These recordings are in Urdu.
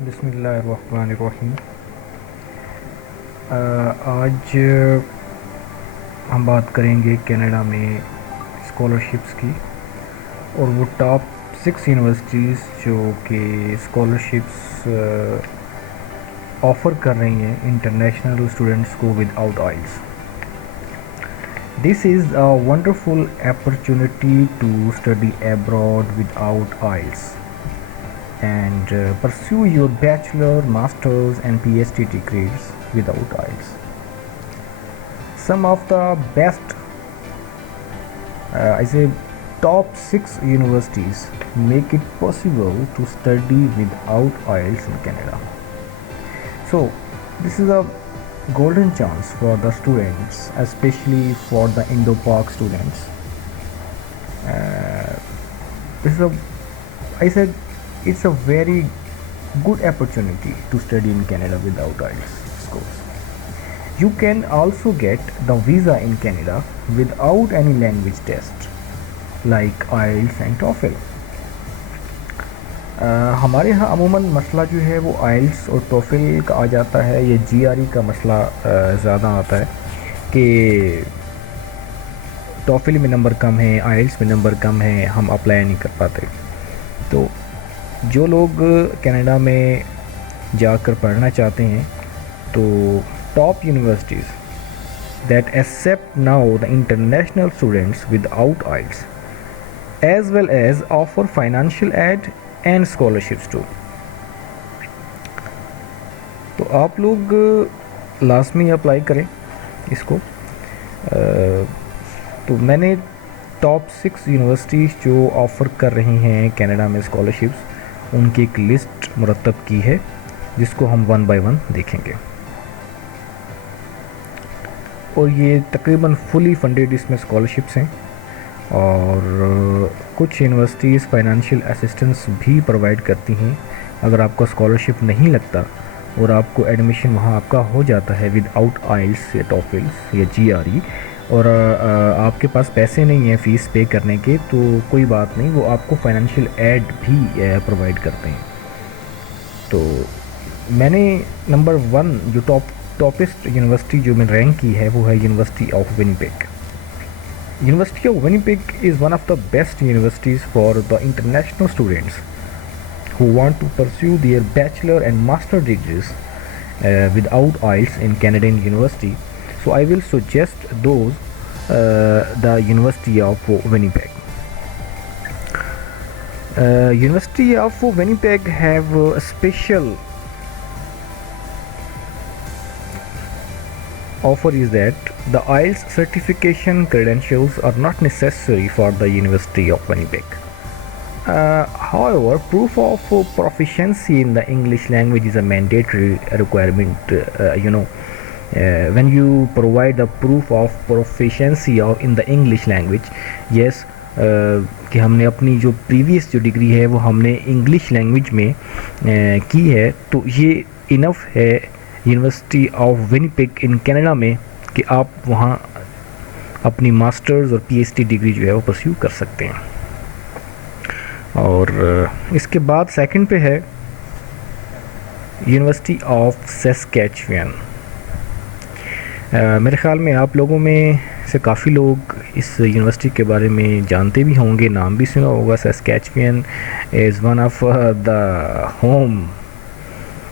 بسم اللہ الرحمن الرحیم۔ آج ہم بات کریں گے کینیڈا میں اسکالرشپس کی اور وہ ٹاپ 6 یونیورسٹیز جو کہ اسکالرشپس آفر کر رہی ہیں انٹرنیشنل اسٹوڈنٹس کو without IELTS. This is a wonderful opportunity to study abroad without IELTS and pursue your bachelor, master's and PhD degrees without IELTS. Some of the best, I say top 6 universities make it possible to study without IELTS in Canada. So this is a golden chance for the students, especially for the Indo-Pak students. This is a, I said, it's a very good opportunity to study in Canada without IELTS scores. You can also get the visa in Canada without any language test like IELTS and TOEFL. ہمارے ہاں عموماً مسئلہ جو ہے وہ آئلس اور ٹوفل کا آ جاتا ہے، یہ جی آر ای کا مسئلہ زیادہ آتا ہے کہ ٹوفل میں نمبر کم ہے، آئلس میں نمبر کم ہے، ہم اپلائی نہیں کر پاتے۔ تو جو لوگ کینیڈا میں جا کر پڑھنا چاہتے ہیں تو top universities that accept now the international students without IELTS as well as offer financial aid and scholarships too. تو آپ لوگ لازمی اپلائی کریں اس کو۔ تو میں نے ٹاپ 6 یونیورسٹیز جو آفر کر رہی ہیں کینیڈا میں اسکالرشپس ان کی ایک لسٹ مرتب کی ہے جس کو ہم 1 by 1 دیکھیں گے، اور یہ تقریباً فلی فنڈیڈ اس میں اسکالرشپس ہیں، اور کچھ یونیورسٹیز فائنانشیل اسسٹنس بھی پرووائڈ کرتی ہیں اگر آپ کو اسکالرشپ نہیں لگتا اور آپ کو ایڈمیشن وہاں آپ کا ہو جاتا ہے ود آؤٹ آئلس یا ٹوفلس یا جی آر ای، اور آپ کے پاس پیسے نہیں ہیں فیس پے کرنے کے، تو کوئی بات نہیں، وہ آپ کو فائنینشیل ایڈ بھی پرووائڈ کرتے ہیں۔ تو میں نے نمبر 1 جو ٹاپسٹ یونیورسٹی جو میں رینک کی ہے وہ ہے University of Winnipeg. University of Winnipeg is one of the best universities for the international students who want to pursue their bachelor and master degrees without IELTS in Canadian university. So I will suggest those the University of Winnipeg. University of Winnipeg have a special offer is that the IELTS certification credentials are not necessary for the University of Winnipeg. However, proof of proficiency in the English language is a mandatory requirement. When you provide the proof of proficiency in the English language, yes, کہ ہم نے اپنی جو پریویس جو ڈگری ہے وہ ہم نے انگلش لینگویج میں کی ہے، تو یہ انف ہے University of Winnipeg in Canada میں کہ آپ وہاں اپنی ماسٹرز اور پی ایچ ڈی ڈگری جو ہے وہ پرسیو کر سکتے ہیں۔ اور اس کے بعد سیکنڈ پہ ہے یونیورسٹی آف سیسکیچوین۔ میرے خیال میں آپ لوگوں میں سے کافی لوگ اس یونیورسٹی کے بارے میں جانتے بھی ہوں گے، نام بھی سنا ہوگا۔ Saskatchewan is one of the home,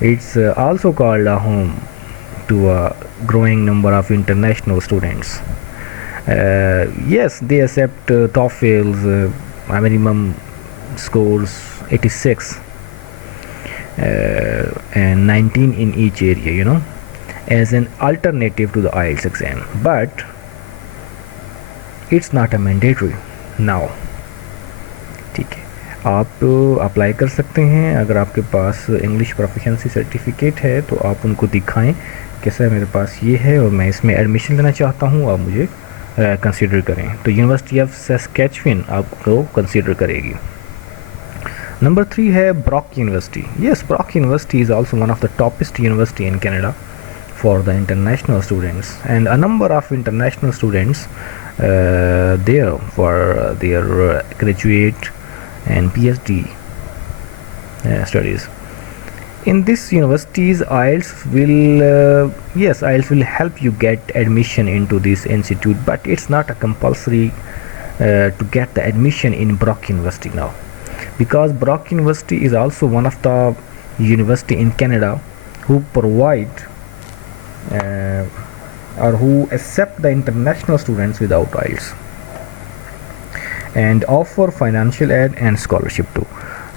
it's also called a home to a growing number of international students. Yes, they accept TOEFLs, minimum scores 86 and 19 in each area, as an alternative to the IELTS exam, but it's not a mandatory now. ٹھیک ہے، آپ اپلائی کر سکتے ہیں اگر آپ کے پاس انگلش پروفیشنسی سرٹیفکیٹ ہے تو آپ ان کو دکھائیں کہ سر میرے پاس یہ ہے اور میں اس میں ایڈمیشن لینا چاہتا ہوں، آپ مجھے کنسیڈر کریں، تو یونیورسٹی آف سیسکیچوین آپ کو کنسیڈر کرے گی۔ نمبر 3 ہے Brock University. Yes, Brock University is also one of the topest university in Canada for the international students, and a number of international students there for their graduate and PhD studies. In this universities, IELTS will help you get admission into this institute, but it's not a compulsory to get the admission in Brock University now, because Brock University is also one of the university in Canada who provide or who accept the international students without IELTS and offer financial aid and scholarship too.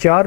4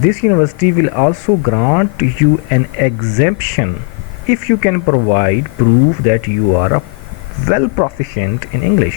This university will also grant you an exemption if you can provide proof that you are a well proficient in English.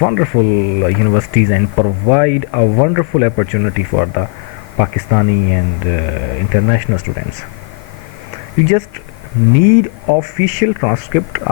wonderful universities and provide a wonderful opportunity for the Pakistani and international students. You just need official transcript.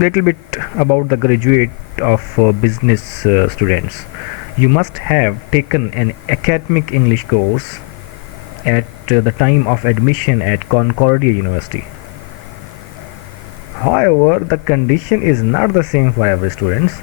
little bit about the graduate of business students. You must have taken an academic English course at the time of admission at Concordia University. However, the condition is not the same for every students.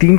3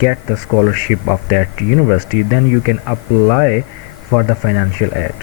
get the scholarship of that university, then you can apply for the financial aid.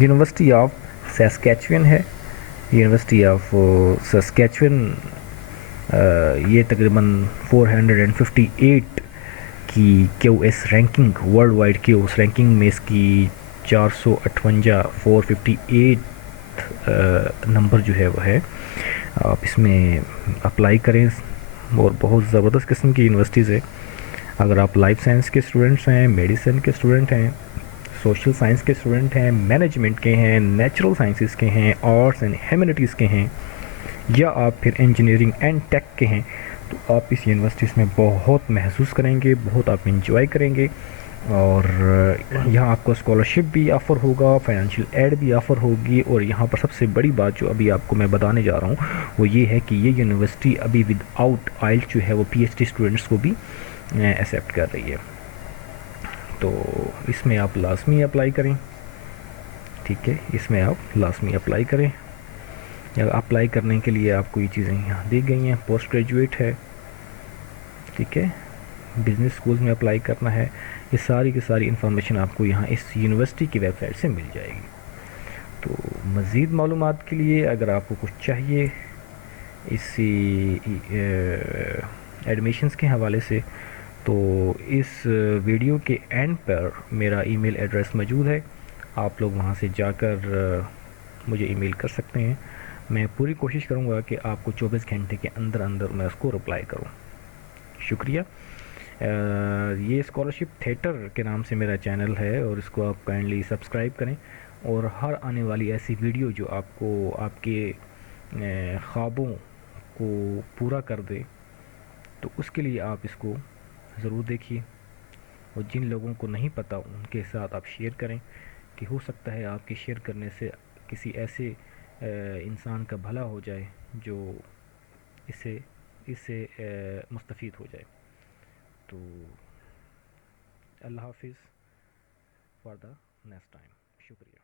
University of Saskatchewan ہے. یونیورسٹی آف سیسکیچوین یہ تقریباً 458 کی Q S ranking, worldwide Q S ranking میں اس کی 458 نمبر جو ہے وہ ہے. آپ اس میں اپلائی کریں، اور بہت زبردست قسم کی یونیورسٹیز ہے. اگر آپ لائف سائنس کے اسٹوڈنٹس ہیں، میڈیسن کے اسٹوڈنٹ ہیں، سوشل سائنس کے اسٹوڈنٹ ہیں، مینجمنٹ کے ہیں، نیچرل سائنسز کے ہیں، آرٹس اینڈ ہیومینٹیز کے ہیں، یا آپ پھر انجینئرنگ اینڈ ٹیک کے ہیں، تو آپ اس یونیورسٹیز میں بہت محسوس کریں گے، بہت آپ انجوائے کریں گے. اور یہاں آپ کو اسکالرشپ بھی آفر ہوگا، فائنینشیل ایڈ بھی آفر ہوگی. اور یہاں پر سب سے بڑی بات جو ابھی آپ کو میں بتانے جا رہا ہوں وہ یہ ہے کہ یہ یونیورسٹی ابھی ود آؤٹ آئلٹ جو ہے وہ پی ایچ ڈی اسٹوڈنٹس کو بھی ایکسیپٹ کر رہی ہے. تو اس میں آپ لازمی اپلائی کریں. ٹھیک ہے، اس میں آپ لازمی اپلائی کریں. اپلائی کرنے کے لیے آپ کو یہ چیزیں یہاں دی گئی ہیں. پوسٹ گریجویٹ ہے، ٹھیک ہے، بزنس اسکولز میں اپلائی کرنا ہے. یہ ساری کی ساری انفارمیشن آپ کو یہاں اس یونیورسٹی کی ویب سائٹ سے مل جائے گی. تو مزید معلومات کے لیے اگر آپ کو کچھ چاہیے اسی ایڈمیشنز کے حوالے سے، تو اس ویڈیو کے اینڈ پر میرا ای میل ایڈریس موجود ہے. آپ لوگ وہاں سے جا کر مجھے ای میل کر سکتے ہیں. میں پوری کوشش کروں گا کہ آپ کو 24 گھنٹے کے اندر اندر میں اس کو رپلائی کروں. شکریہ. یہ اسکالرشپ تھیٹر کے نام سے میرا چینل ہے، اور اس کو آپ کائنڈلی سبسکرائب کریں. اور ہر آنے والی ایسی ویڈیو جو آپ کو آپ کے خوابوں کو پورا کر دے، تو اس کے لیے آپ اس کو ضرور دیکھیے. اور جن لوگوں کو نہیں پتہ ان کے ساتھ آپ شیئر کریں، کہ ہو سکتا ہے آپ کے شیئر کرنے سے کسی ایسے انسان کا بھلا ہو جائے جو اس سے مستفید ہو جائے. تو اللہ حافظ فار دا نیکسٹ ٹائم. شکریہ.